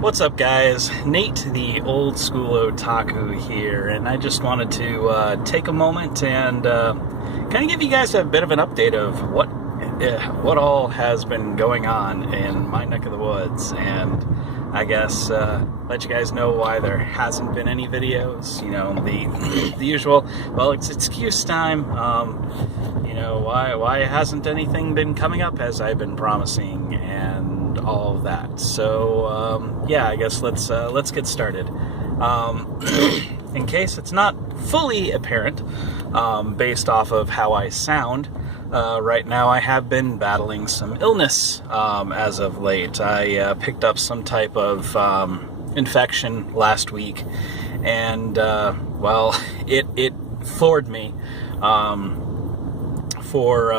What's up, guys? Nate, the old school otaku here, and I just wanted to take a moment and kind of give you guys a bit of an update of what all has been going on in my neck of the woods, and I guess let you guys know why there hasn't been any videos. You know, the usual. Well, it's excuse time. You know, why hasn't anything been coming up as I've been promising, and all of that. So yeah, I guess let's get started. In case it's not fully apparent, based off of how I sound right now, I have been battling some illness as of late. I picked up some type of infection last week, and well, it floored me for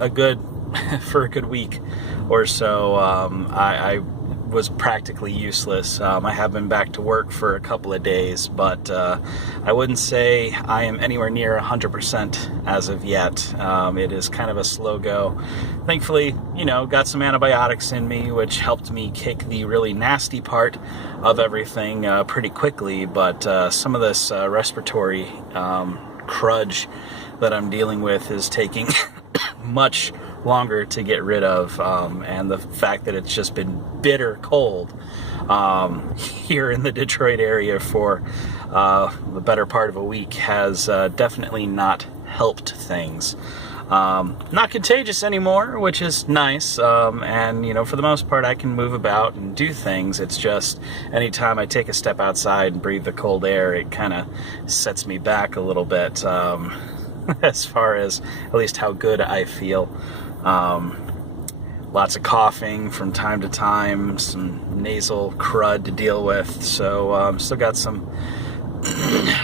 a good week or so. I was practically useless. I have been back to work for a couple of days, but I wouldn't say I am anywhere near 100% as of yet. It is kind of a slow go. Thankfully, you know, got some antibiotics in me, which helped me kick the really nasty part of everything pretty quickly, but some of this respiratory crudge that I'm dealing with is taking much longer to get rid of, and the fact that it's just been bitter cold here in the Detroit area for the better part of a week has definitely not helped things. Not contagious anymore, which is nice, and you know, for the most part I can move about and do things. It's just anytime I take a step outside and breathe the cold air, it kind of sets me back a little bit, as far as at least how good I feel. Lots of coughing from time to time, some nasal crud to deal with, so still got some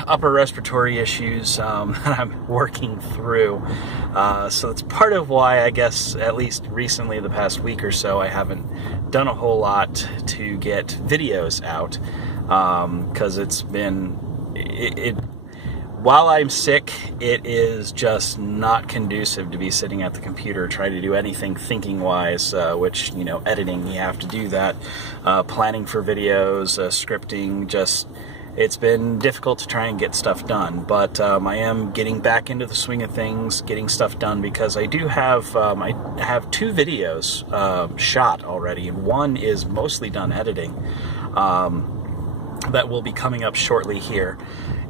upper respiratory issues that I'm working through, so that's part of why I guess at least recently, the past week or so, I haven't done a whole lot to get videos out, because it's been while I'm sick, it is just not conducive to be sitting at the computer trying to do anything thinking-wise, which, you know, editing, you have to do that, planning for videos, scripting, just, it's been difficult to try and get stuff done, but I am getting back into the swing of things, getting stuff done, because I do have, I have 2 videos shot already, and one is mostly done editing, that will be coming up shortly here.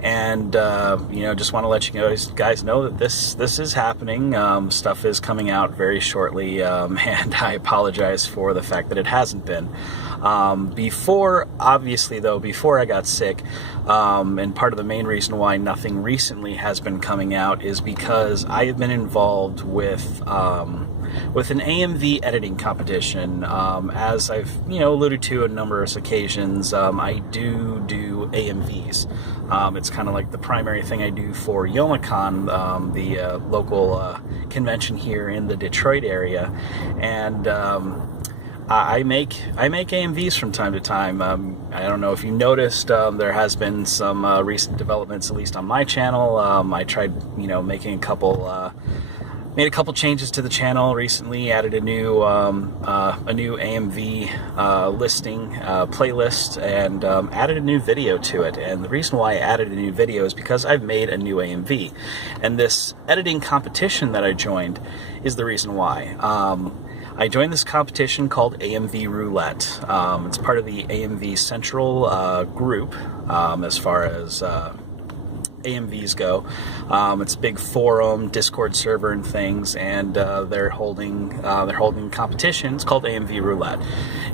And you know, just want to let you guys know that this is happening. Stuff is coming out very shortly, and I apologize for the fact that it hasn't been. Before I got sick, and part of the main reason why nothing recently has been coming out is because I have been involved with an AMV editing competition. As I've, you know, alluded to on numerous occasions, I do AMVs. It's kind of like the primary thing I do for Youmacon, the local convention here in the Detroit area, and I make AMVs from time to time. I don't know if you noticed, there has been some recent developments, at least on my channel. I tried, you know, making made a couple changes to the channel recently, added a new AMV listing, playlist, and added a new video to it. And the reason why I added a new video is because I've made a new AMV. And this editing competition that I joined is the reason why. I joined this competition called AMV Roulette. It's part of the AMV Central group, as far as AMVs go. It's a big forum, Discord server, and things, and they're holding a competition. It's called AMV Roulette.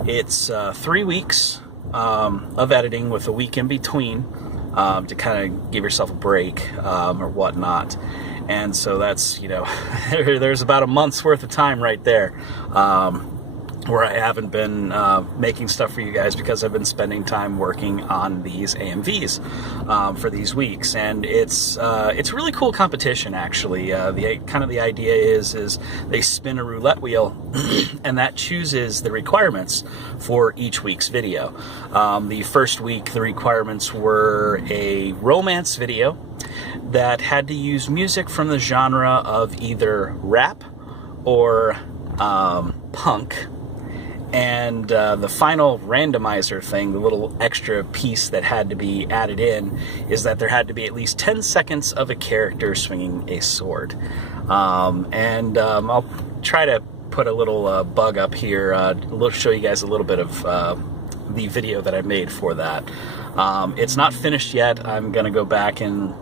It's 3 weeks of editing with a week in between, to kind of give yourself a break or whatnot. And so that's, you know, there's about a month's worth of time right there, where I haven't been making stuff for you guys because I've been spending time working on these AMVs for these weeks, and it's a really cool competition, actually. The idea is they spin a roulette wheel and that chooses the requirements for each week's video. The first week, the requirements were a romance video that had to use music from the genre of either rap or punk, And the final randomizer thing, the little extra piece that had to be added in, is that there had to be at least 10 seconds of a character swinging a sword. I'll try to put a little bug up here, show you guys a little bit of the video that I made for that. It's not finished yet. I'm going to go back and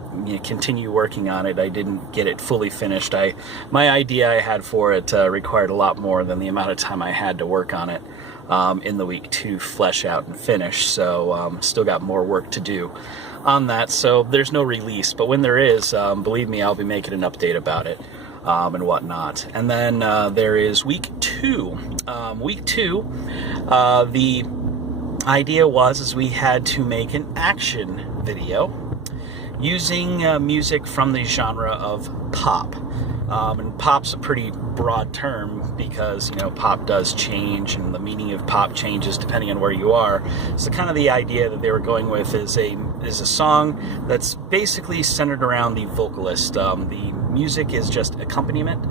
continue working on it. I didn't get it fully finished. My idea I had for it required a lot more than the amount of time I had to work on it in the week to flesh out and finish. So still got more work to do on that. So there's no release, but when there is, believe me, I'll be making an update about it and whatnot. And then there is week 2. Week 2, the idea was we had to make an action video using music from the genre of pop. And pop's a pretty broad term because, pop does change and the meaning of pop changes depending on where you are. So kind of the idea that they were going with is a song that's basically centered around the vocalist. The music is just accompaniment,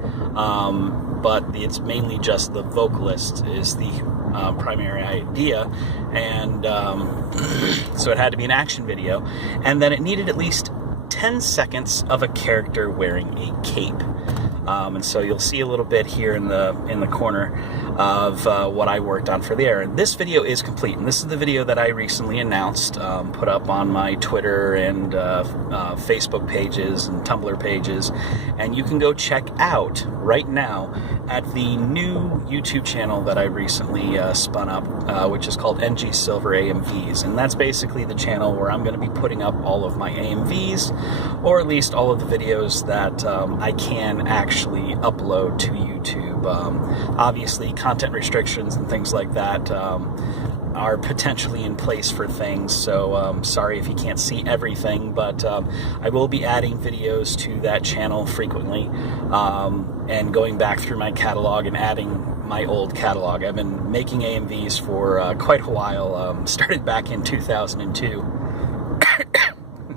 but it's mainly just the vocalist is the primary idea. And so it had to be an action video, and then it needed at least 10 seconds of a character wearing a cape. And so you'll see a little bit here in the corner of what I worked on for there. And this video is complete, and this is the video that I recently announced, put up on my Twitter and Facebook pages and Tumblr pages, and you can go check out right now at the new YouTube channel that I recently spun up, which is called NG Silver AMVs, and that's basically the channel where I'm going to be putting up all of my AMVs, or at least all of the videos that I can actually upload to YouTube. Obviously, content restrictions and things like that are potentially in place for things, so sorry if you can't see everything, but I will be adding videos to that channel frequently, and going back through my catalog and adding my old catalog. I've been making AMVs for quite a while, started back in 2002.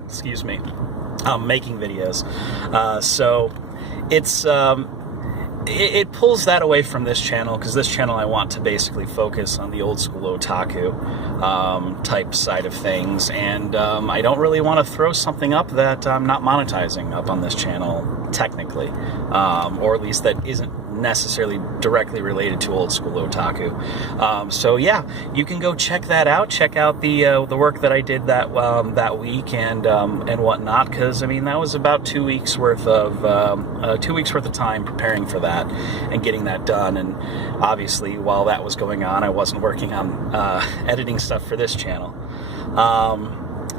Excuse me. Making videos. So it's it pulls that away from this channel, because this channel I want to basically focus on the old school otaku type side of things, and I don't really want to throw something up that I'm not monetizing up on this channel technically, or at least that isn't necessarily directly related to old school otaku. So yeah, you can go check that out. Check out the work that I did that week and whatnot, because I mean that was about 2 weeks worth of 2 weeks worth of time preparing for that and getting that done. And obviously, while that was going on, I wasn't working on editing stuff for this channel.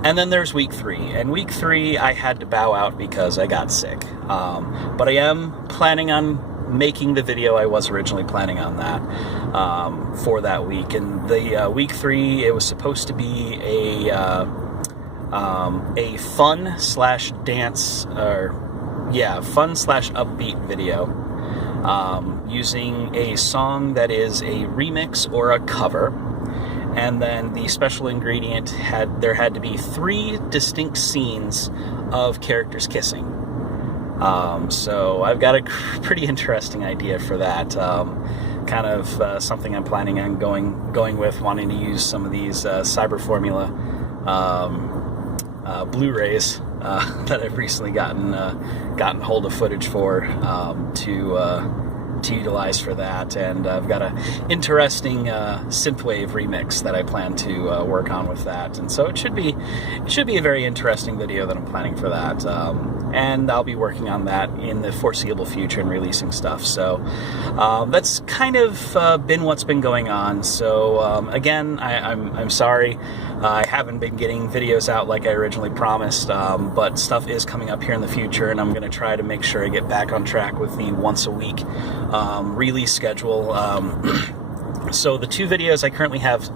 And then there's week 3. And week 3, I had to bow out because I got sick. But I am planning on making the video I was originally planning on that for that week. And the week 3, it was supposed to be a fun slash dance, fun slash upbeat video using a song that is a remix or a cover. And then the special ingredient there had to be 3 distinct scenes of characters kissing. So I've got a pretty interesting idea for that. Kind of something I'm planning on going with, wanting to use some of these Cyber Formula Blu-rays that I've recently gotten hold of footage for to utilize for that, and I've got an interesting synthwave remix that I plan to work on with that, and so it should be a very interesting video that I'm planning for that, and I'll be working on that in the foreseeable future and releasing stuff. So that's kind of been what's been going on. So again, I'm sorry. I haven't been getting videos out like I originally promised, but stuff is coming up here in the future, and I'm going to try to make sure I get back on track with the once a week release schedule. So the 2 videos I currently have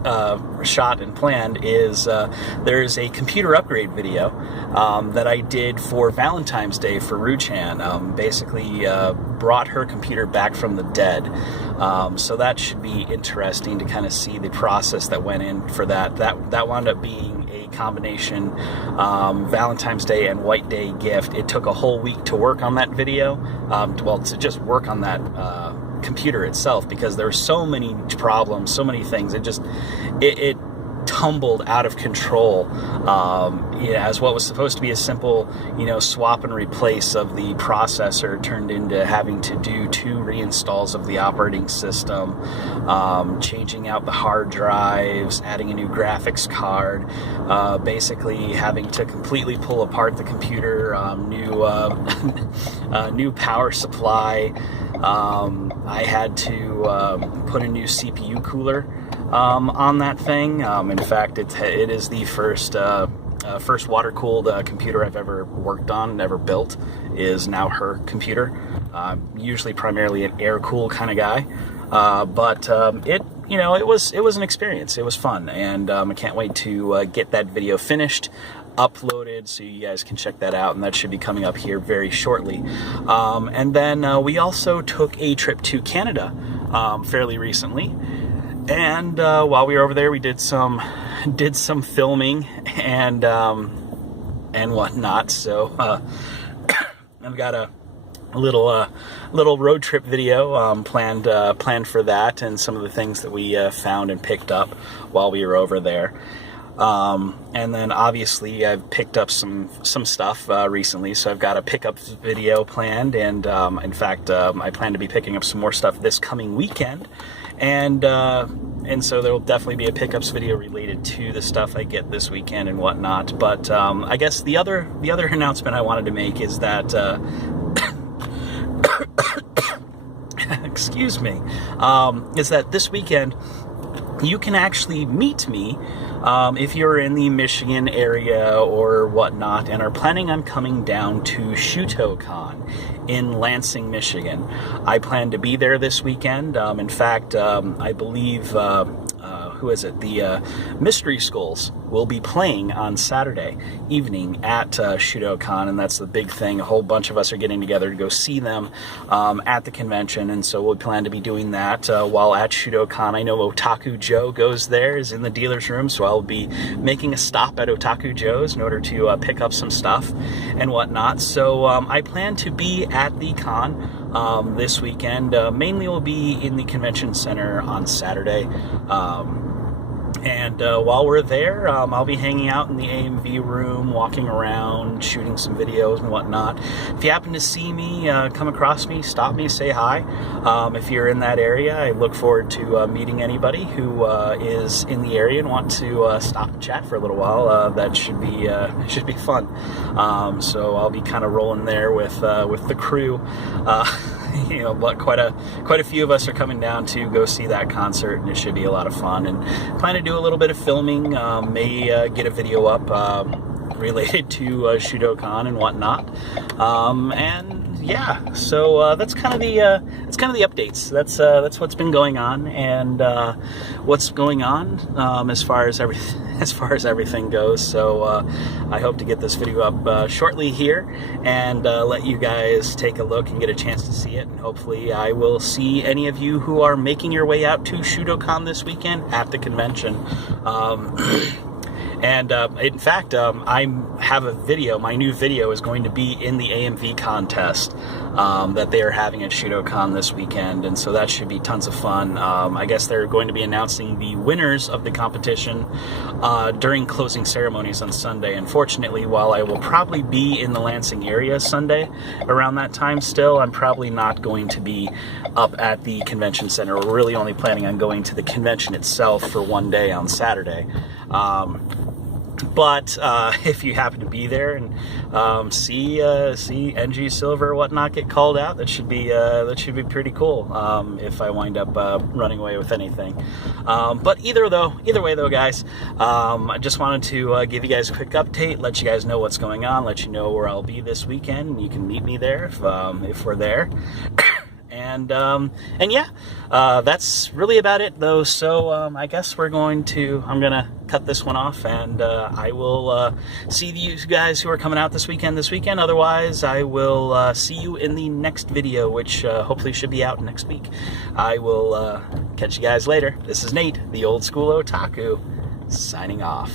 shot and planned is there's a computer upgrade video that I did for Valentine's Day for Ruchan. Basically brought her computer back from the dead. So that should be interesting to kind of see the process that went in for that. That wound up being a combination Valentine's Day and White Day gift. It took a whole week to work on that video. To just work on that computer itself, because there were so many problems, so many things. It tumbled out of control, as what was supposed to be a simple, swap and replace of the processor turned into having to do 2 reinstalls of the operating system, changing out the hard drives, adding a new graphics card, basically having to completely pull apart the computer, new power supply. I had to put a new CPU cooler on that thing. In fact, it is the first water-cooled computer I've ever worked on, ever built, is now her computer. Usually primarily an air-cooled kind of guy, but it was an experience. It was fun, and I can't wait to get that video finished, uploaded, so you guys can check that out, and that should be coming up here very shortly. And then we also took a trip to Canada fairly recently. And while we were over there, we did some filming and whatnot. So I've got a little road trip video planned for that, and some of the things that we found and picked up while we were over there. And then obviously I've picked up some stuff recently, so I've got a pickup video planned, and in fact I plan to be picking up some more stuff this coming weekend. And so there will definitely be a pickups video related to the stuff I get this weekend and whatnot. But I guess the other announcement I wanted to make is that excuse me, is that this weekend you can actually meet me if you're in the Michigan area or whatnot and are planning on coming down to ShutoCon in Lansing, Michigan. I plan to be there this weekend. In fact, I believe, the Mystery Skulls will be playing on Saturday evening at ShutoCon, and that's the big thing. A whole bunch of us are getting together to go see them at the convention, and so we'll plan to be doing that while at ShutoCon. I know Otaku Joe goes there, is in the dealer's room, so I'll be making a stop at Otaku Joe's in order to pick up some stuff and whatnot. So I plan to be at the con this weekend. Mainly will be in the convention center on Saturday. And while we're there, I'll be hanging out in the AMV room, walking around, shooting some videos and whatnot. If you happen to see me, come across me, stop me, say hi. If you're in that area, I look forward to meeting anybody who is in the area and want to stop and chat for a little while. That should be fun. So I'll be kind of rolling there with the crew. But quite a few of us are coming down to go see that concert, and it should be a lot of fun. And plan to do a little bit of filming, may get a video up related to ShutoCon and whatnot. And yeah, so that's kind of the updates. That's what's been going on, and what's going on as far as everything goes. So I hope to get this video up shortly here, and let you guys take a look and get a chance to see it. And hopefully I will see any of you who are making your way out to ShutoCon this weekend at the convention. And in fact, I have a video. My new video is going to be in the AMV contest that they are having at ShutoCon this weekend, and so that should be tons of fun. I guess they're going to be announcing the winners of the competition during closing ceremonies on Sunday. Unfortunately, while I will probably be in the Lansing area Sunday around that time still, I'm probably not going to be up at the convention center. We're really only planning on going to the convention itself for one day on Saturday. But if you happen to be there and see NG Silver or whatnot get called out, that should be pretty cool. If I wind up running away with anything. But either way though, guys, I just wanted to give you guys a quick update, let you guys know what's going on, let you know where I'll be this weekend, and you can meet me there if we're there. And yeah, that's really about it though. So I guess I'm gonna cut this one off, and I will see you guys who are coming out this weekend. Otherwise, I will see you in the next video, which hopefully should be out next week. I will catch you guys later. This is Nate, the Old School Otaku, signing off.